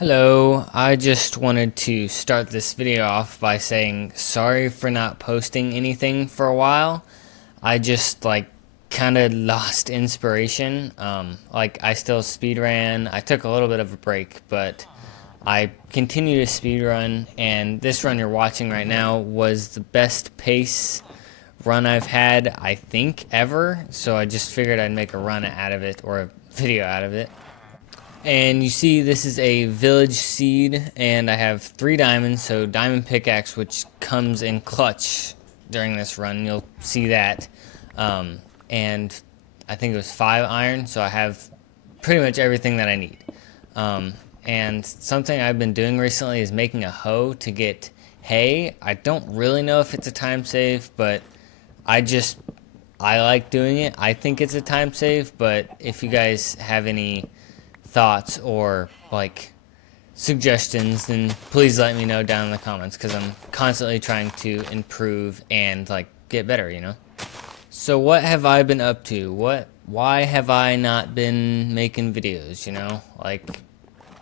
Hello, I just wanted to start this video off by saying sorry for not posting anything for a while. I just kind of lost inspiration. I still speed ran. I took a little bit of a break, but I continue to speed run, and this run you're watching right now was the best pace run I've had, I think, ever. So I just figured I'd make a run out of it or a video out of it. And you see this is a village seed, and I have 3 diamonds, so diamond pickaxe, which comes in clutch during this run. You'll see that. And I think it was 5 iron, so I have pretty much everything that I need. And something I've been doing recently is making a hoe to get hay. I don't really know if it's a time save, but I just I like doing it. I think it's a time save, but if you guys have any thoughts or suggestions, then please let me know down in the comments, because I'm constantly trying to improve and get better. So what have I been up to? Why have I not been making videos?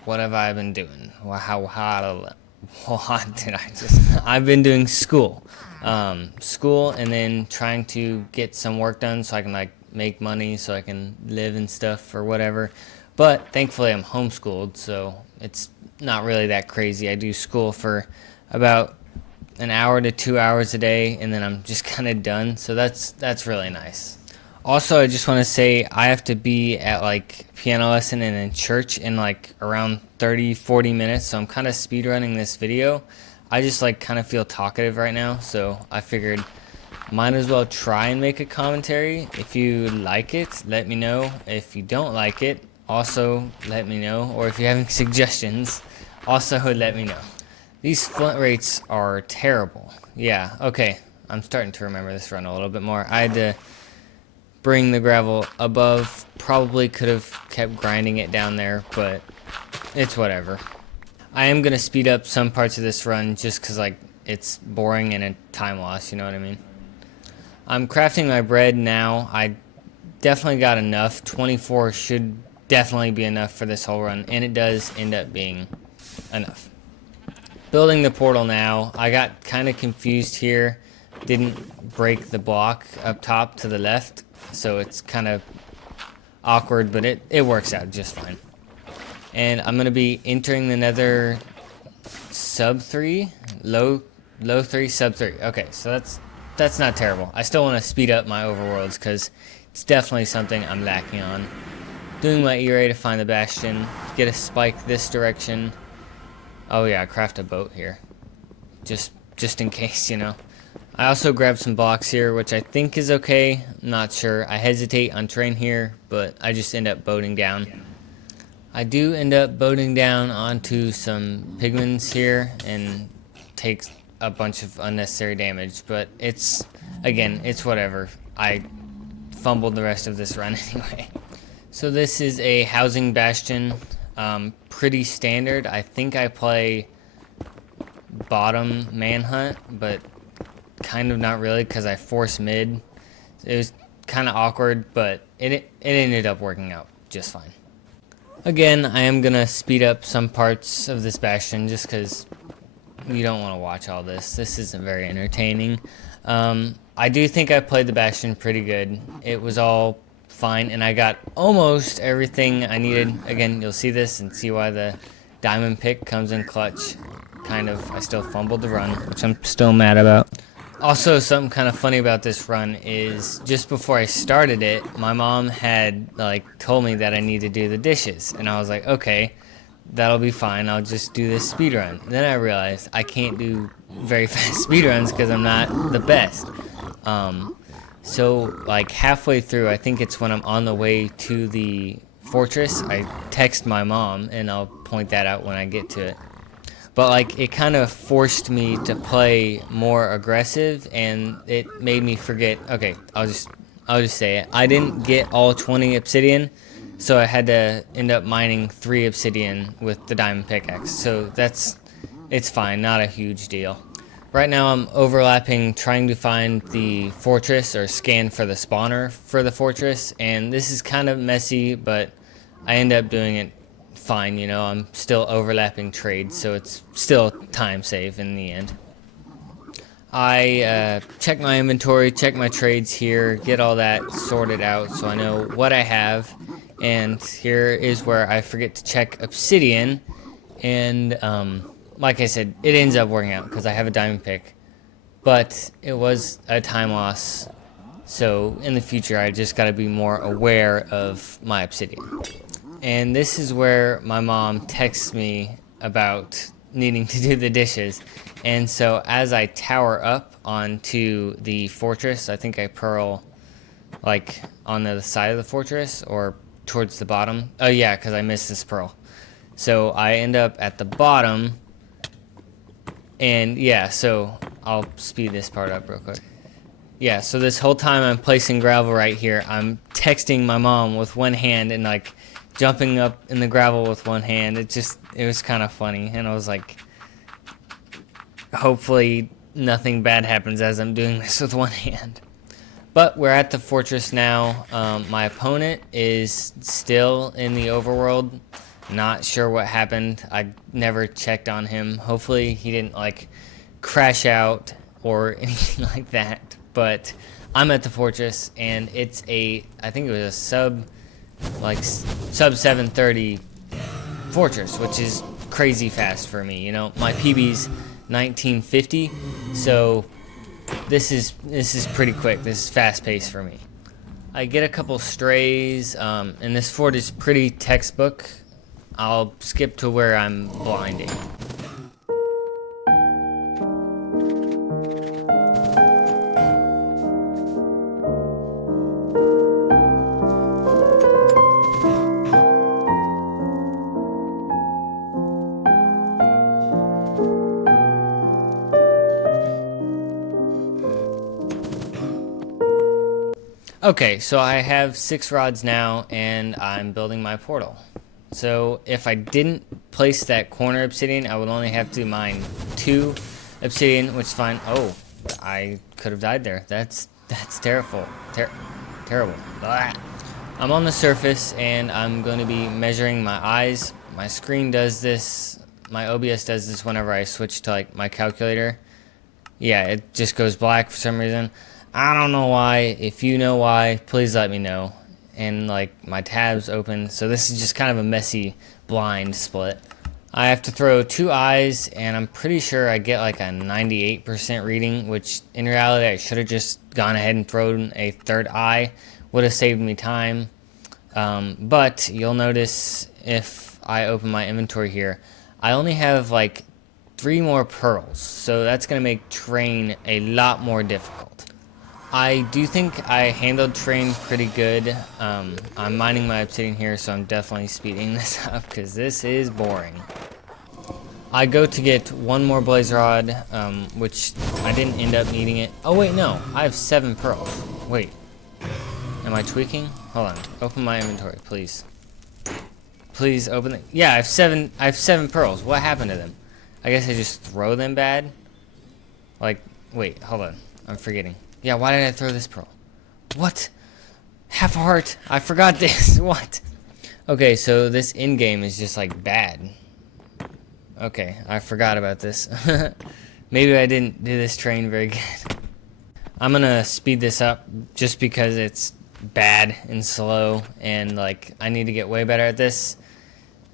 What have I been doing? What did I just I've been doing school, and then trying to get some work done so I can make money so I can live and stuff or whatever. But thankfully I'm homeschooled, so it's not really that crazy. I do school for about an hour to 2 hours a day, and then I'm just kind of done. So that's really nice. Also, I just want to say I have to be at piano lesson and in church in around 30-40 minutes, so I'm kind of speed running this video. I just kind of feel talkative right now, so I figured might as well try and make a commentary. If you like it, let me know. If you don't like it, also let me know. Or if you have any suggestions, also let me know. These flint rates are terrible. Yeah, okay. I'm starting to remember this run a little bit more. I had to bring the gravel above. Probably could have kept grinding it down there, but it's whatever. I am going to speed up some parts of this run just because it's boring and a time loss, you know what I mean? I'm crafting my bread now. I definitely got enough. 24 should definitely be enough for this whole run, and it does end up being enough. Building the portal now. I got kind of confused here. Didn't break the block up top to the left, so it's kind of awkward, but it works out just fine. And I'm going to be entering the nether sub 3, low 3, sub 3. Okay, so that's not terrible. I still want to speed up my overworlds because it's definitely something I'm lacking on. Doing my E-ray to find the bastion, get a spike this direction. Oh yeah, craft a boat here, just in case, I also grabbed some blocks here, which I think is okay. I'm not sure. I hesitate on train here, but I just end up boating down. I do end up boating down onto some pigments here and takes a bunch of unnecessary damage, but it's whatever. I fumbled the rest of this run anyway. So this is a housing bastion, pretty standard. I think I play bottom manhunt, but kind of not really because I force mid. It was kind of awkward, but it ended up working out just fine. Again, I am going to speed up some parts of this bastion just because you don't want to watch all this. This isn't very entertaining. I do think I played the bastion pretty good. It was all fine, and I got almost everything I needed. Again, you'll see this and see why the diamond pick comes in clutch. I still fumbled the run, which I'm still mad about. Also, something kind of funny about this run is just before I started it, my mom had told me that I need to do the dishes, and I was like, okay, that'll be fine. I'll just do this speed run. Then I realized I can't do very fast speed runs because I'm not the best. So halfway through, I think it's when I'm on the way to the fortress, I text my mom, and I'll point that out when I get to it. But it kind of forced me to play more aggressive, and it made me forget. Okay, I'll just say it. I didn't get all 20 obsidian, so I had to end up mining 3 obsidian with the diamond pickaxe. So it's fine, not a huge deal. Right now I'm overlapping trying to find the fortress or scan for the spawner for the fortress, and this is kind of messy, but I end up doing it fine, you know, I'm still overlapping trades, so it's still time save in the end. I check my inventory, check my trades here, get all that sorted out so I know what I have. And here is where I forget to check obsidian. And like I said, it ends up working out because I have a diamond pick. But it was a time loss. So in the future, I just got to be more aware of my obsidian. And this is where my mom texts me about needing to do the dishes. And so as I tower up onto the fortress, I think I pearl like on the side of the fortress or towards the bottom. Oh yeah, because I missed this pearl. So I end up at the bottom. And yeah, so I'll speed this part up real quick. Yeah, so this whole time I'm placing gravel right here, I'm texting my mom with one hand and like jumping up in the gravel with one hand. It was kind of funny, and I was like, hopefully nothing bad happens as I'm doing this with one hand. But we're at the fortress now. My opponent is still in the overworld. Not sure what happened. I never checked on him. Hopefully he didn't like crash out or anything like that. But I'm at the fortress, and it's I think it was a sub 730 fortress, which is crazy fast for me. You know, my PB's 1950, so this is pretty quick. This is fast paced for me. I get a couple strays, and this fort is pretty textbook. I'll skip to where I'm blinding. Okay, so I have 6 rods now, and I'm building my portal. So if I didn't place that corner obsidian, I would only have to mine 2 obsidian, which is fine. Oh, I could have died there. That's terrible. Terrible. Blah. I'm on the surface, and I'm going to be measuring my eyes. My screen does this. My OBS does this whenever I switch to like my calculator. Yeah, it just goes black for some reason. I don't know why. If you know why, please let me know. And like my tabs open, so this is just kind of a messy blind split. I have to throw 2 eyes, and I'm pretty sure I get like a 98% reading, which in reality I should have just gone ahead and thrown a 3rd eye. Would have saved me time. But you'll notice if I open my inventory here, I only have like 3 more pearls, so that's gonna make terrain a lot more difficult. I do think I handled terrain pretty good. I'm mining my obsidian here, so I'm definitely speeding this up because this is boring. I go to get 1 more blaze rod, which I didn't end up needing it. Oh wait, no, I have 7 pearls. Wait, am I tweaking? Hold on, open my inventory, please. Please open it. Yeah, I have 7 pearls. What happened to them? I guess I just throw them bad. Like, wait, hold on, I'm forgetting. Yeah, why did I throw this pearl? What? Half a heart. I forgot this. What? Okay, so this end game is just like bad. Okay, I forgot about this. Maybe I didn't do this train very good. I'm gonna speed this up just because it's bad and slow, and like I need to get way better at this.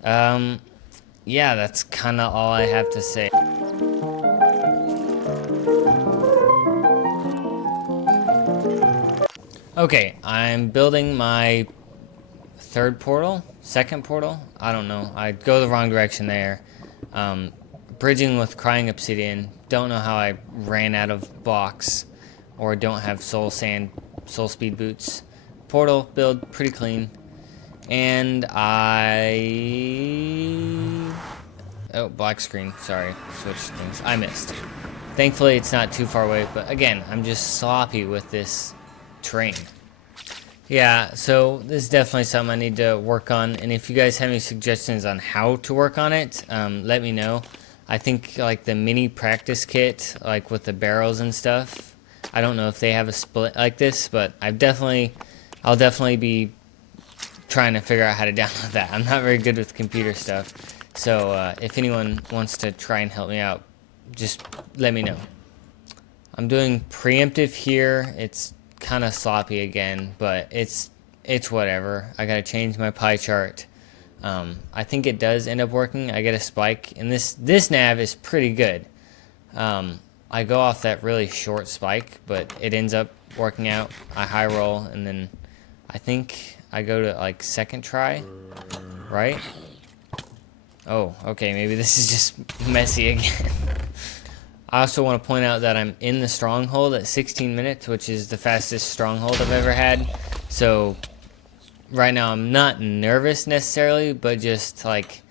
Yeah, that's kind of all I have to say. Okay, I'm building my 3rd portal, 2nd portal, I don't know, I go the wrong direction there. Bridging with crying obsidian, don't know how I ran out of blocks, or don't have soul speed boots. Portal build, pretty clean, and oh, black screen, sorry, switch things, I missed. Thankfully it's not too far away, but again, I'm just sloppy with this terrain. Yeah, so this is definitely something I need to work on, and if you guys have any suggestions on how to work on it, let me know. I think like the mini practice kit, like with the barrels and stuff, I don't know if they have a split like this, but I'll definitely be trying to figure out how to download that. I'm not very good with computer stuff. So if anyone wants to try and help me out, just let me know. I'm doing preemptive here. It's kind of sloppy again, but it's whatever. I gotta change my pie chart. I think it does end up working. I get a spike, and this nav is pretty good. I go off that really short spike, but it ends up working out. I high roll, and then I think I go to like second try, right? Oh, okay, maybe this is just messy again. I also want to point out that I'm in the stronghold at 16 minutes, which is the fastest stronghold I've ever had. So right now I'm not nervous necessarily, but just like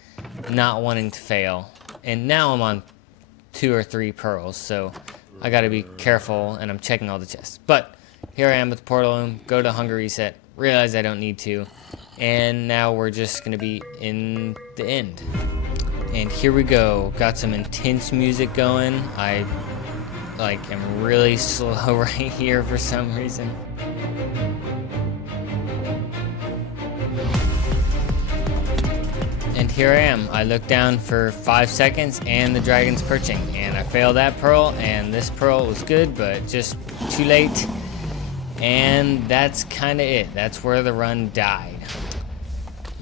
not wanting to fail. And now I'm on 2 or 3 pearls, so I gotta be careful, and I'm checking all the chests. But here I am with the portal room, go to hunger reset, realize I don't need to, and now we're just gonna be in the end. And here we go. Got some intense music going. I am really slow right here for some reason. And here I am. I look down for 5 seconds and the dragon's perching. And I failed that pearl, and this pearl was good, but just too late. And that's kind of it. That's where the run died.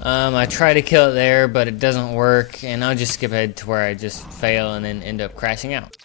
I try to kill it there, but it doesn't work, and I'll just skip ahead to where I just fail and then end up crashing out.